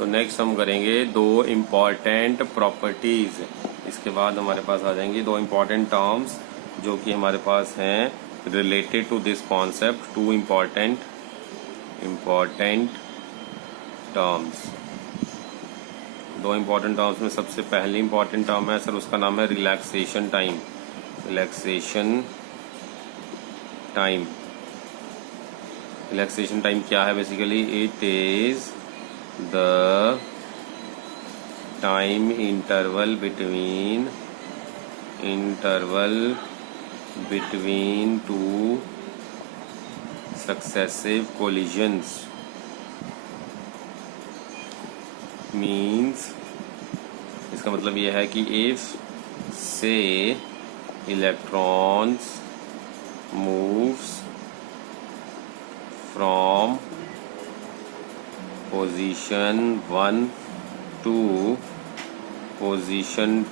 तो नेक्स्ट हम करेंगे दो इम्पॉर्टेंट प्रॉपर्टीज। इसके बाद हमारे पास आ जाएंगी दो इम्पॉर्टेंट टर्म्स जो कि हमारे पास हैं related to this concept. Two important terms. दो इम्पॉर्टेंट टर्म्स में सबसे पहली इम्पॉर्टेंट टर्म है सर, उसका नाम है relaxation time. Relaxation time. Relaxation time क्या है? Basically it is the time interval between two successive collisions. Means इसका मतलब यह है कि if say electrons moves from position 1 to position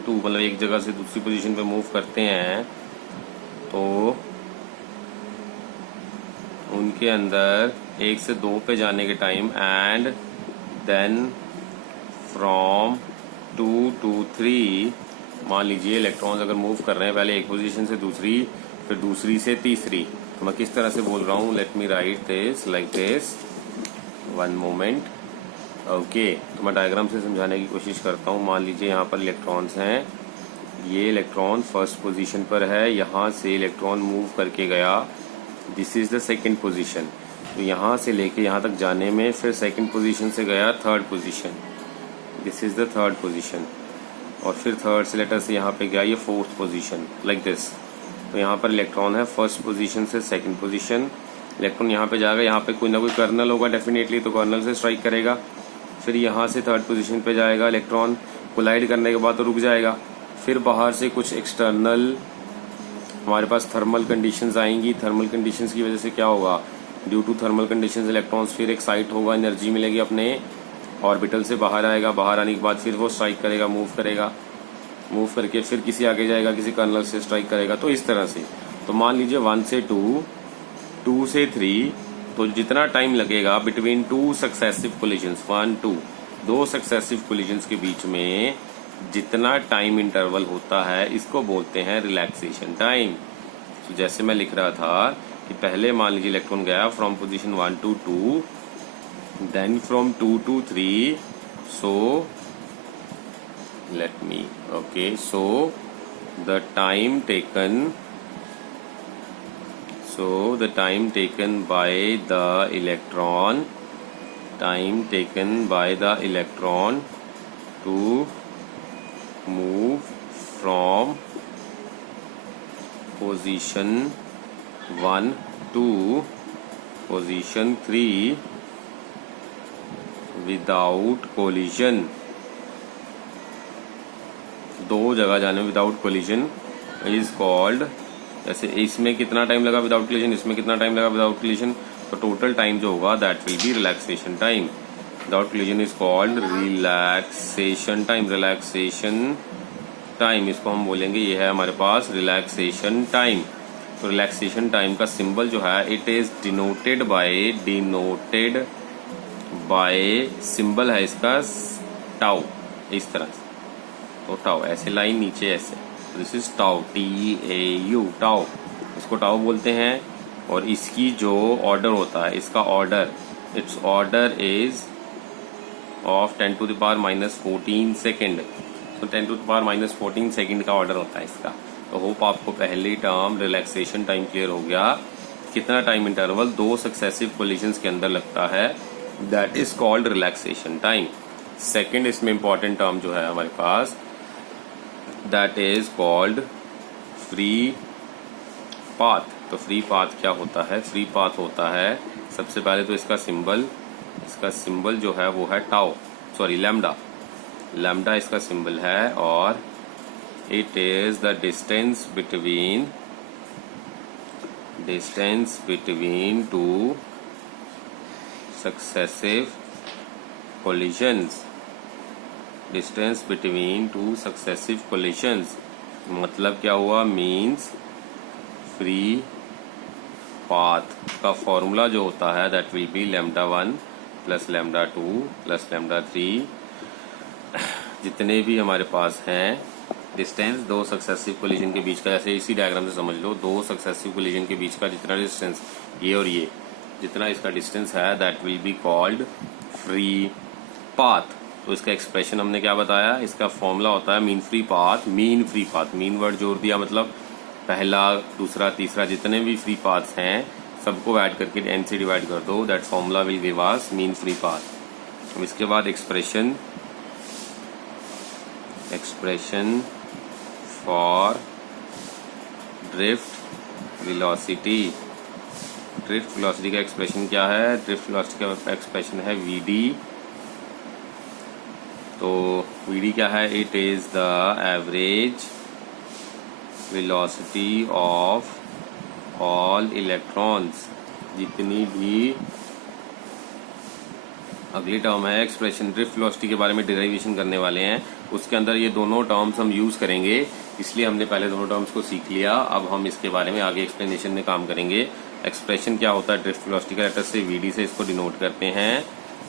2, मतलब एक जगह से दूसरी पोजीशन पे मूव करते हैं तो उनके अंदर 1 से 2 पे जाने के time and then from 2 to 3, मान लीजिए इलेक्ट्रॉन्स अगर मूव कर रहे हैं पहले एक पोजीशन से दूसरी, फिर दूसरी से तीसरी, तो मैं किस तरह से बोल रहा हूँ? Late me right this like this, one moment. Okay, तो मैं डायग्राम से समझाने की कोशिश करता हूँ। मान लीजिए यहाँ पर इलेक्ट्रॉन्स हैं, ये इलेक्ट्रॉन फर्स्ट पोजीशन पर है, यहाँ से इलेक्ट्रॉन मूव करके गया, this is the second position. तो यहाँ से लेके यहाँ तक जाने में फिर सेकेंड पोजीशन से गया third position, this is the third position, और फिर थर्ड से लेटर से यहाँ पे गया ये फोर्थ पोजीशन, लाइक दिस। तो यहाँ पर इलेक्ट्रॉन है फर्स्ट पोजीशन से सेकेंड पोजीशन, इलेक्ट्रॉन यहाँ पे जाएगा, यहाँ पे कोई ना कोई कर्नल होगा डेफिनेटली, तो कर्नल से स्ट्राइक करेगा, फिर यहाँ से थर्ड पोजीशन पे जाएगा, इलेक्ट्रॉन कोलाइड करने के बाद तो रुक जाएगा, फिर बाहर से कुछ एक्सटर्नल हमारे पास थर्मल कंडीशंस आएंगी। थर्मल कंडीशंस की वजह से क्या होगा? Due to thermal conditions electrons फिर एक्साइट होगा, एनर्जी मिलेगी, अपने ऑर्बिटल से बाहर आएगा, बाहर आने के बाद फिर वो स्ट्राइक करेगा, मूव करके फिर किसी आगे जाएगा, किसी कर्नल से स्ट्राइक करेगा, तो इस तरह से। तो मान लीजिए 1 से 2, 2 से 3, तो जितना टाइम लगेगा बिटवीन टू सक्सेसिव कोलिजन्स, 1 2, दो सक्सेसिव कोलिजन्स के बीच में जितना टाइम इंटरवल होता है इसको बोलते हैं रिलैक्सेशन टाइम। तो जैसे मैं लिख रहा था कि पहले मान लीजिए इलेक्ट्रॉन गया from position 1 to 2, then from 2 to 3, so let me okay, so the time taken by the electron to move from position 1 to position 3 without collision, दो जगह जाने विदाउट कोलिजन इज कॉल्ड। जैसे इसमें कितना टाइम लगा without collision, इसमें कितना time लगा विदाउट कोलिजन, तो टोटल टाइम जो होगा that will B relaxation time. Without collision is called relaxation time, इसको हम बोलेंगे ये है हमारे पास रिलैक्सेशन टाइम। तो रिलैक्सेशन टाइम का सिंबल जो है it is denoted by symbol है इसका टाउ, इस तरह से। तो टाउ ऐसे लाइन नीचे ऐसे, this is tau, TAU, tau, इसको टाउ बोलते हैं। और इसकी जो ऑर्डर होता है, इसका order, it's order is of 10 to the power -14 second. तो 10 to the power -14 सेकेंड का ऑर्डर होता है इसका। तो होप आपको पहली टर्म रिलैक्सेशन टाइम क्लियर हो गया। कितना टाइम इंटरवल दो सक्सेसिव कोलिजन्स के अंदर लगता है, that is called relaxation time. Second इसमें इंपॉर्टेंट टर्म जो है हमारे पास, that is called free path. तो फ्री पाथ क्या होता है? फ्री पाथ होता है सबसे पहले तो इसका सिंबल जो है वो है टाउ, सॉरी लैम्डा, इसका सिंबल है, और it is the distance between two successive collisions. मतलब क्या हुआ? मीन्स फ्री पाथ का फॉर्मूला जो होता है that will be λ1 plus λ2 plus λ3। जितने भी हमारे पास हैं डिस्टेंस दो सक्सेसिव कोलिजन के बीच का, जैसे इसी डायग्राम से समझ लो, दो सक्सेसिव कोलिजन के बीच का जितना डिस्टेंस ये और ये जितना इसका डिस्टेंस है that will be called free path. तो इसका एक्सप्रेशन हमने क्या बताया, इसका फॉर्मूला होता है mean free path. Mean free path, mean word जोड़ दिया, मतलब पहला दूसरा तीसरा जितने भी फ्री पाथ्स हैं सबको ऐड करके n से डिवाइड कर दो, that formula will give us mean free path. अब इसके बाद expression for drift velocity. Drift velocity का एक्सप्रेशन क्या है, ड्रिफ्ट वेलोसिटी का एक्सप्रेशन है vd। तो vd क्या है, it is the average velocity of all electrons. जितनी भी अगली टर्म है एक्सप्रेशन ड्रिफ्ट वेलोसिटी के बारे में डेरिवेशन करने वाले हैं, उसके अंदर ये दोनों टर्म्स हम यूज करेंगे, इसलिए हमने पहले दोनों टर्म्स को सीख लिया। अब हम इसके बारे में आगे एक्सप्लेनेशन में काम करेंगे। एक्सप्रेशन क्या होता है ड्रिफ्ट वेलोसिटी का, लेटर से vd से इसको डिनोट करते हैं।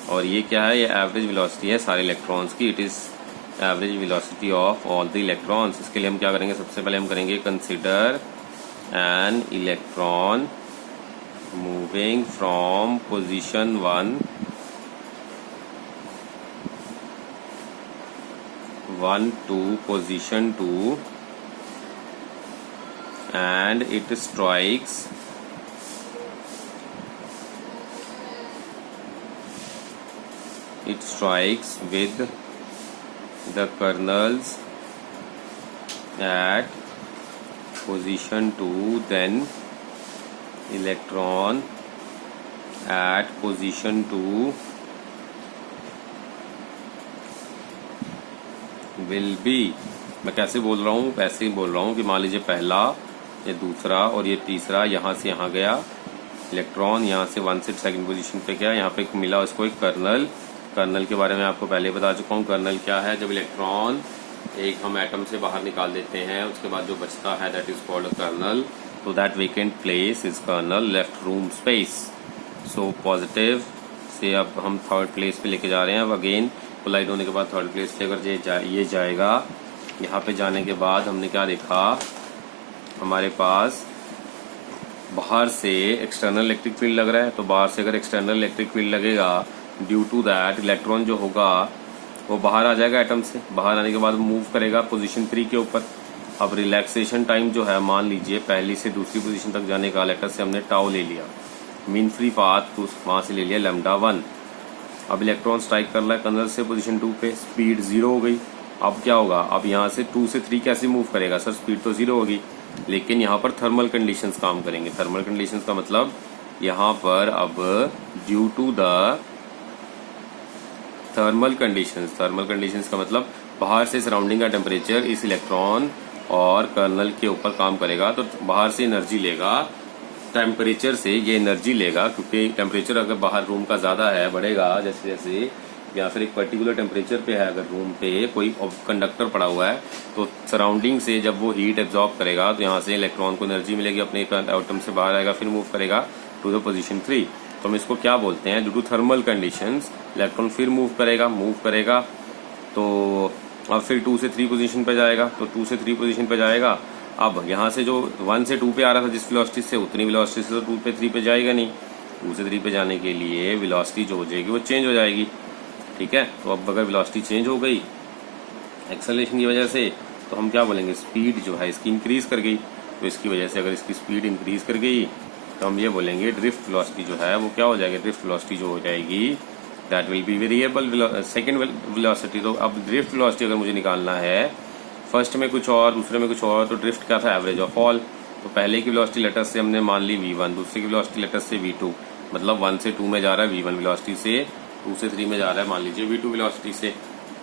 और ये क्या है, ये एवरेज वेलोसिटी है सारे इलेक्ट्रॉन्स की। It is average velocity of all the electrons. इसके लिए हम क्या करेंगे, सबसे पहले हम करेंगे consider an electron moving from position 1 to position 2 and it strikes with the kernels at position 2, then electron at position 2 will be. मैं कैसे बोल रहा हूँ, वैसे ही बोल रहा हूँ कि मान लीजिए पहला, ये दूसरा और ये तीसरा यहाँ से यहाँ गया इलेक्ट्रॉन, यहाँ से 1 से सेकंड पोजीशन पे गया, यहाँ पे मिला उसको एक कर्नल। कर्नल के बारे में आपको पहले बता चुका हूँ। कर्नल क्या है, जब इलेक्ट्रॉन एक हम एटम से बाहर निकाल देते हैं उसके बाद जो बचता है दैट इज कॉल्ड कर्नल। तो that vacant place is kernel, left room space. So positive से अब हम थर्ड प्लेस पे लेके जा रहे हैं। अब अगेन कोलाइड होने के बाद थर्ड प्लेस पे अगर ये जाएगा, यहाँ पे जाने के बाद हमने क्या देखा, हमारे पास बाहर से एक्सटर्नल इलेक्ट्रिक फील्ड लग रहा है। तो बाहर से अगर एक्सटर्नल इलेक्ट्रिक फील्ड लगेगा, ड्यू टू दैट इलेक्ट्रॉन जो होगा वो बाहर आ जाएगा एटम से। बाहर आने के बाद मूव करेगा पोजीशन 3 के ऊपर। अब रिलैक्सेशन टाइम जो है, मान लीजिए पहली से दूसरी पोजीशन तक जाने का लेटर से हमने टाउ ले लिया, मीन फ्री पाथ तो वहां से ले लिया λ1। अब इलेक्ट्रॉन स्ट्राइक कर रहा है कर्नल से पोजीशन 2 पे, स्पीड 0 हो गई। अब क्या होगा, अब यहाँ से 2 से 3 कैसे मूव करेगा, सर स्पीड तो 0 होगी, लेकिन यहाँ पर थर्मल कंडीशंस काम करेंगे। थर्मल कंडीशंस का मतलब यहाँ पर अब due to the thermal conditions का मतलब बाहर से सराउंडिंग का टेम्परेचर इस इलेक्ट्रॉन और कर्नल के ऊपर काम करेगा। तो बाहर से एनर्जी लेगा, टेम्परेचर से ये एनर्जी लेगा, क्योंकि टेम्परेचर अगर बाहर रूम का ज़्यादा है बढ़ेगा जैसे जैसे, या फिर एक पर्टिकुलर टेम्परेचर पे है अगर रूम पे कोई कंडक्टर पड़ा हुआ है, तो सराउंडिंग से जब वो हीट एब्जॉर्ब करेगा तो यहाँ से इलेक्ट्रॉन को एनर्जी मिलेगी, अपने एटम से बाहर आएगा, फिर मूव करेगा टू द पोजीशन 3। तो हम इसको क्या बोलते हैं, due to thermal conditions electron फिर मूव करेगा तो अब फिर 2 से 3 पोजीशन पे जाएगा। तो 2 से 3 पोजीशन पे जाएगा। अब यहाँ से जो 1 से 2 पे आ रहा था जिस वेलोसिटी से, उतनी वेलोसिटी से तो 2 पे 3 पे जाएगा नहीं। 2 से 3 पे जाने के लिए वेलोसिटी जो हो जाएगी वो चेंज हो जाएगी, ठीक है। तो अब अगर वेलोसिटी चेंज हो गई एक्सेलरेशन की वजह से, तो हम क्या बोलेंगे, स्पीड जो है इसकी इंक्रीज कर गई। तो इसकी वजह से अगर इसकी स्पीड इंक्रीज कर गई तो हम ये बोलेंगे ड्रिफ्ट वेलोसिटी जो है वो क्या हो जाएगी, ड्रिफ्ट वेलोसिटी जो हो जाएगी that will B variable second velocity. तो अब ड्रिफ्ट वेलोसिटी अगर मुझे निकालना है, फर्स्ट में कुछ और दूसरे में कुछ और, तो ड्रिफ्ट क्या था, एवरेज ऑफ ऑल। तो पहले की वेलोसिटी लेटर से हमने मान ली v1, दूसरे की वेलोसिटी लेटर से v2, मतलब 1 से 2 में जा रहा है v1 वेलोसिटी से, 2 से 3 में जा रहा है मान लीजिए v2 वेलोसिटी से।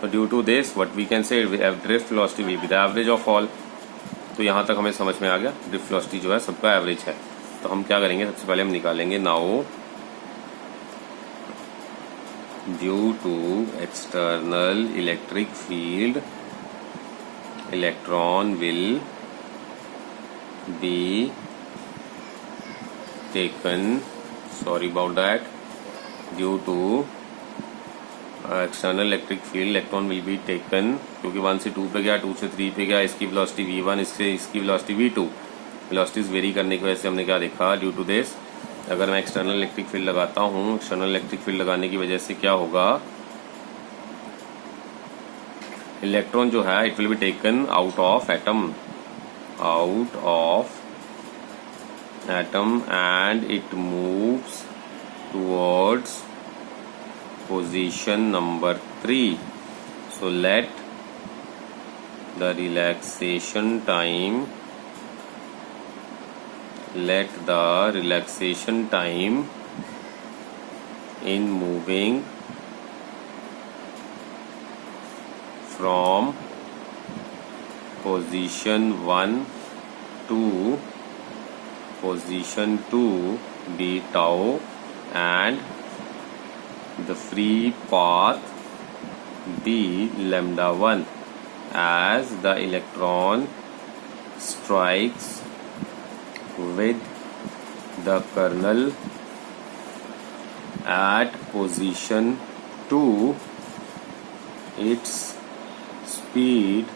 तो due to this what we can say drift velocity will be the average of all. तो यहाँ तक हमें समझ में आ गया, ड्रिफ्ट वेलोसिटी जो है सबका एवरेज है। तो हम क्या करेंगे, सबसे पहले हम निकालेंगे now due to external electric field electron will be taken, sorry about that, due to external electric field electron will be taken, क्योंकि 1 से 2 पे गया, 2 से 3 पे गया, इसकी वेलोसिटी v1, इसकी वेलोसिटी v2, वेलोसिटीज वेरी करने की वजह से हमने क्या देखा, ड्यू टू दिस अगर मैं एक्सटर्नल इलेक्ट्रिक फील्ड लगाता हूँ, एक्सटर्नल इलेक्ट्रिक फील्ड लगाने की वजह से क्या होगा, इलेक्ट्रॉन जो है it will be taken out of atom and it moves towards position number 3. So let the relaxation time in moving from position 1 to position 2 be tau, and the free path be lambda 1 as the electron strikes with the kernel at position 2, its speed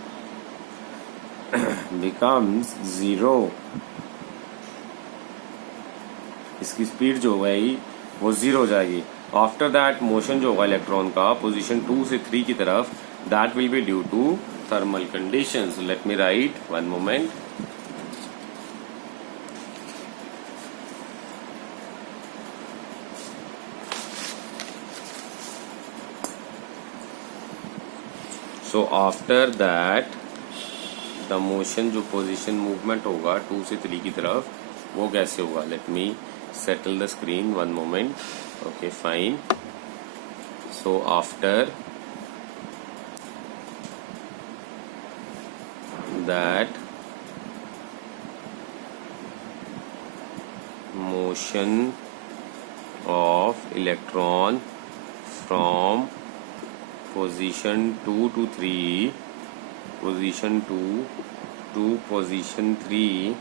becomes 0. इसकी speed जो होगी वो 0 हो जाएगी. After that motion जो होगा electron का position 2 से 3 की तरफ, that will be due to thermal conditions. Let me write, one moment. So after that the motion, जो पोजीशन मूवमेंट होगा 2 से 3 की तरफ, वो कैसे होगा. Let me settle the screen, one moment. Okay, fine. So after that motion of electron from position 2 to 3, position 2 to position 3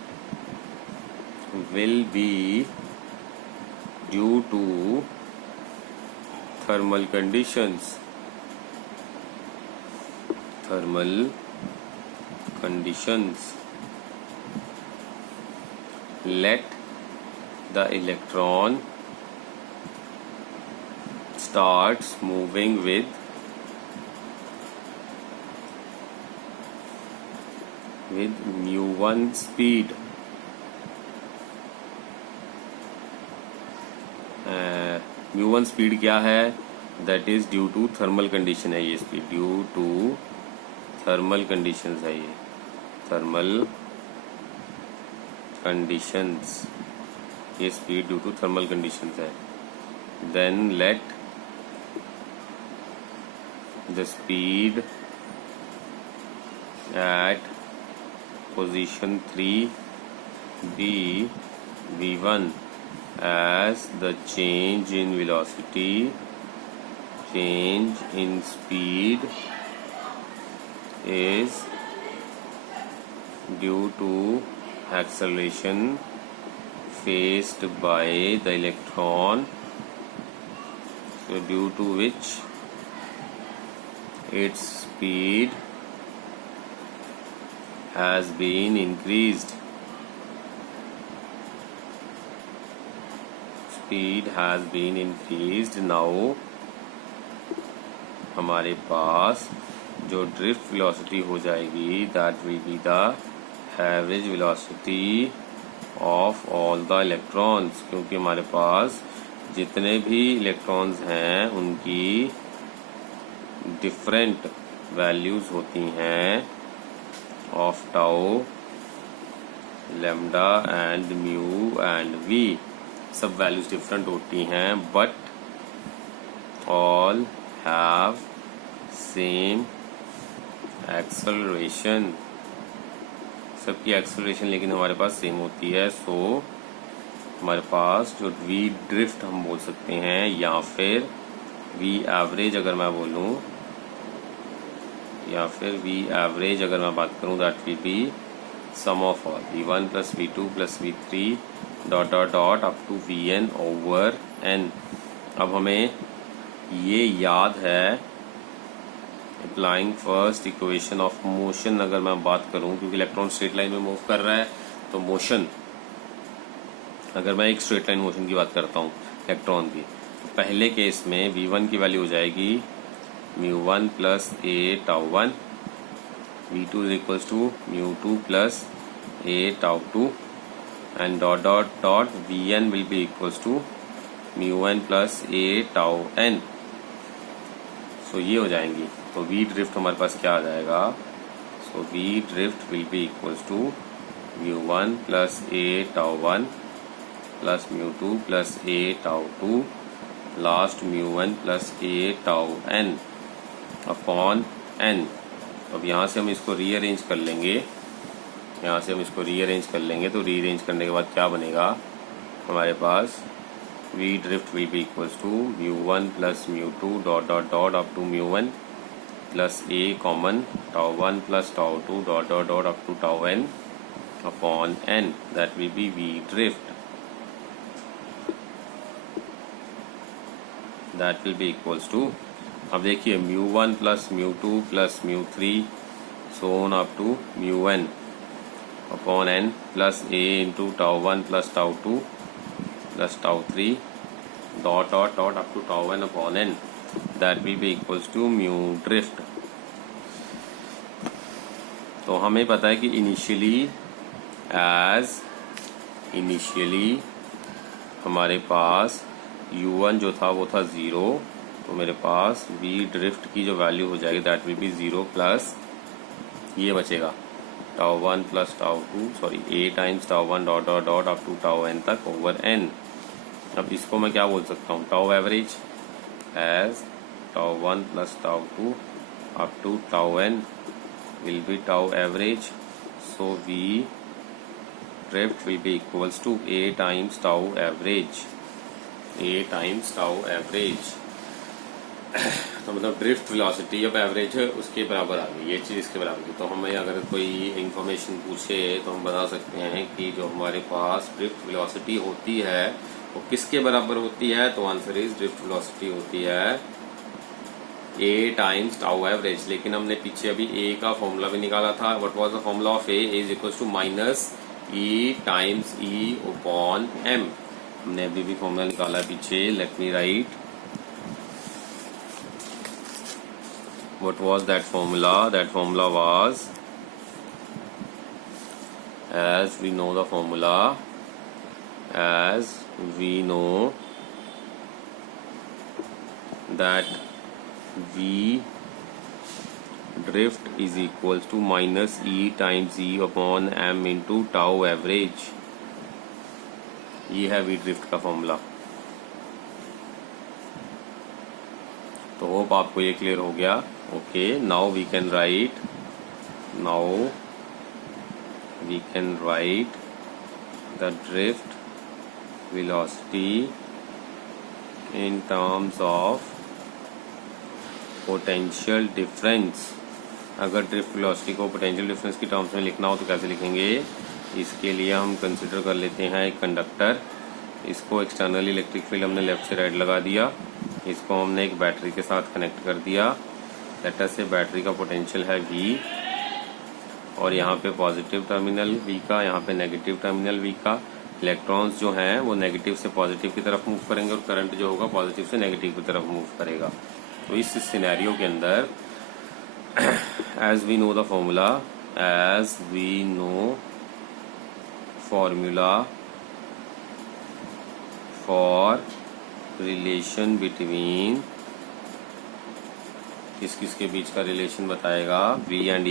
will be due to thermal conditions. Let the electron starts moving with mu1 speed. mu1 speed क्या है, that is due to thermal condition है. ये speed due to thermal conditions है, ये thermal conditions, ये speed due to thermal conditions है. Then let the speed at position 3 be v1 as the change in velocity, change in speed is due to acceleration faced by the electron, so due to which its speed has been increased. Speed has been increased. Now हमारे पास जो drift velocity हो जाएगी, that will be the average velocity of all the electrons, क्योंकि हमारे पास जितने भी electrons हैं उनकी डिफरेंट वैल्यूज होती हैं of tau, lambda and mu and v. सब वैल्यूज डिफरेंट होती हैं, but all have same acceleration. सबकी एक्सेलरेशन लेकिन हमारे पास सेम होती है. सो हमारे पास जो वी ड्रिफ्ट हम बोल सकते हैं, या फिर वी एवरेज अगर मैं बोलूं, या फिर वी एवरेज अगर मैं बात करूं, that will be sum of all v1 plus v2 plus v3 dot dot dot up to v n over n. अब हमें ये याद है applying first equation of motion अगर मैं बात करूं, क्योंकि इलेक्ट्रॉन स्ट्रेट लाइन में मूव कर रहा है, तो मोशन अगर मैं एक स्ट्रेट लाइन मोशन की बात करता हूँ इलेक्ट्रॉन की, तो पहले केस में v1 की वैल्यू हो जाएगी μ1 plus a tau one, v2 is equals to μ2 plus a tau two and dot dot dot vn will be equals to μn plus a tau n। So ये हो जाएंगी। तो v ड्रिफ्ट हमारे पास क्या आ जाएगा? So v drift will be equals to μ1 plus a tau one plus μ2 plus a tau two last μn plus a tau n upon n। अब यहाँ से हम इसको रीअरेंज कर लेंगे, यहाँ से हम इसको रीअरेंज कर लेंगे। तो रीअरेंज करने के बाद क्या बनेगा हमारे पास? v drift will be equals to μ1 plus μ2 dot dot dot up to μn plus a common tau one plus tau two dot dot dot up to tau n upon n। That will be v drift. That will be equals to, अब देखिए μ1 plus μ2 plus μ3 so on up to μn upon n plus a into tau one plus tau two plus tau three dot dot dot up to tau n upon n। That will be equals to mu drift. तो हमें पता है कि initially हमारे पास u1 जो था वो था 0, तो मेरे पास v ड्रिफ्ट की जो वैल्यू हो जाएगी दैट विल बी 0 प्लस ये बचेगा tau one plus tau two, sorry a times tau one dot dot dot up to tau n तक ओवर n। अब इसको मैं क्या बोल सकता हूँ? Tau average as tau one plus tau two up to tau n will be tau average. So v drift will be equals to a times tau average, a times tau average. तो मतलब drift velocity अब average है उसके बराबर आ गई, ये चीज इसके बराबर की। तो हमें अगर कोई इंफॉर्मेशन पूछे तो हम बता सकते हैं कि जो हमारे पास ड्रिफ्ट वेलोसिटी होती है वो किसके बराबर होती है? तो आंसर इज ड्रिफ्ट वेलोसिटी होती है a टाइम्स टाउ एवरेज। लेकिन हमने पीछे अभी a का फॉर्मूला भी निकाला था। What was the formula of a? Is equals to minus e times e upon m। हमने अभी भी फॉर्मूला निकाला है पीछे। Let me write what was that formula? That formula was, as we know the formula, as we know that v drift is equals to minus e times e upon m into tau average। ये है v drift का formula. तो hope आपको ये clear हो गया। Okay, now we can write the drift velocity in terms of potential difference. अगर drift velocity को पोटेंशियल डिफरेंस की टर्म्स में लिखना हो तो कैसे लिखेंगे? इसके लिए हम कंसिडर कर लेते हैं एक कंडक्टर। इसको एक्सटर्नल इलेक्ट्रिक फील्ड हमने लेफ्ट से राइट लगा दिया। इसको हमने एक बैटरी के साथ कनेक्ट कर दिया। लेटर से बैटरी का पोटेंशियल है V और यहाँ पे पॉजिटिव टर्मिनल V का, यहाँ पे नेगेटिव टर्मिनल V का। इलेक्ट्रॉन्स जो हैं वो नेगेटिव से पॉजिटिव की तरफ मूव करेंगे और करंट जो होगा पॉजिटिव से नेगेटिव की तरफ मूव करेगा। तो इस सिनेरियो के अंदर as we know the formula for relation between, किस किस के बीच का रिलेशन बताएगा? V and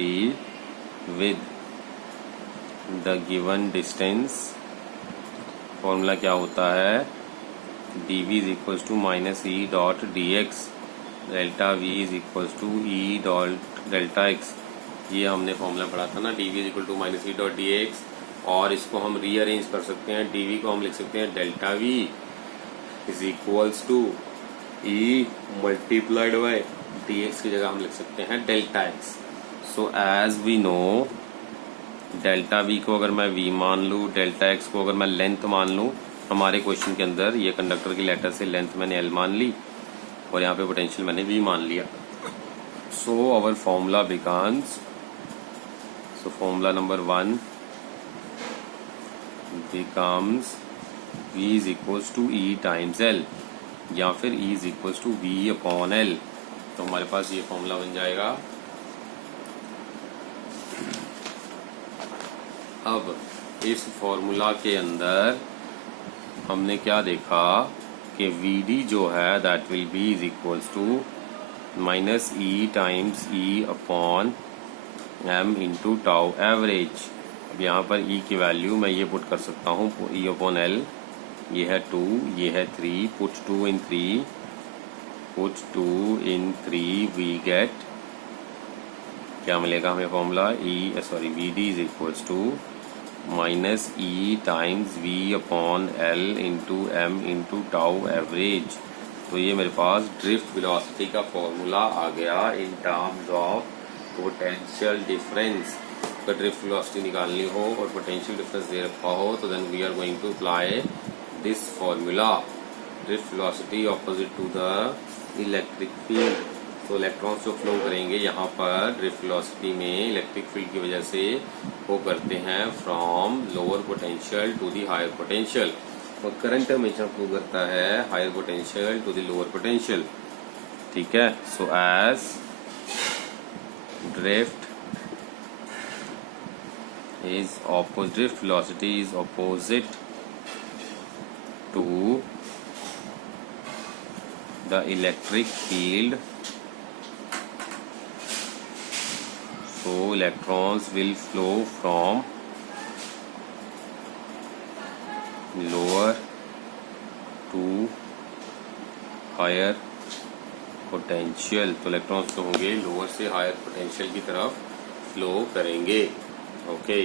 E with the given distance. Formula क्या होता है? dv is equals to minus E dot D X, delta v is equals to E dot delta X. ये हमने फॉर्मूला पढ़ा था ना, dv is equal to minus E dot D X. और इसको हम रीअरेंज कर सकते हैं। dv को हम लिख सकते हैं delta v is equals to e multiplied by dx की जगह हम लिख सकते हैं delta x। So as we know delta V को अगर मैं वी मान लूँ, डेल्टा एक्स को अगर मैं लेंथ मान लूँ, हमारे क्वेश्चन के अंदर ये कंडक्टर की लेटर से लेंथ मैंने एल मान ली और यहाँ पे पोटेंशियल मैंने वी मान लिया. So our formula becomes, so formula number 1 becomes V is equals to E times L या फिर E is equals to V upon L. तो हमारे पास ये फॉर्मूला बन जाएगा. अब इस फॉर्मूला के अंदर हमने क्या देखा कि VD जो है that will be is equals to minus E times E upon M into tau average. अब यहाँ पर E की वैल्यू मैं ये पुट कर सकता हूँ, E अपॉन L, ये है 2, ये है 3, put 2 in 3, put 2 in 3, we get क्या मिलेगा हमें formula V D is equals to minus E times V upon L into M into tau average. तो ये मेरे पास ड्रिफ्ट वेलोसिटी का फॉर्मूला आ गया in terms of potential difference. अगर ड्रिफ्ट वेलोसिटी निकालनी हो और पोटेंशियल डिफरेंस दे रखा हो तो then we are going to apply this formula. Drift velocity opposite to the electric field. तो इलेक्ट्रॉन्स जो फ्लो करेंगे यहाँ पर ड्रिफ्ट वेलोसिटी में इलेक्ट्रिक फील्ड की वजह से वो करते हैं from lower potential to the higher potential. और करंट हमेशा फ्लो करता है higher potential to the lower potential. ठीक है. So as drift is opposite, drift velocity is opposite to the electric field, so electrons will flow from lower to higher potential. तो electrons तो होंगे lower से higher potential की तरफ flow करेंगे. Okay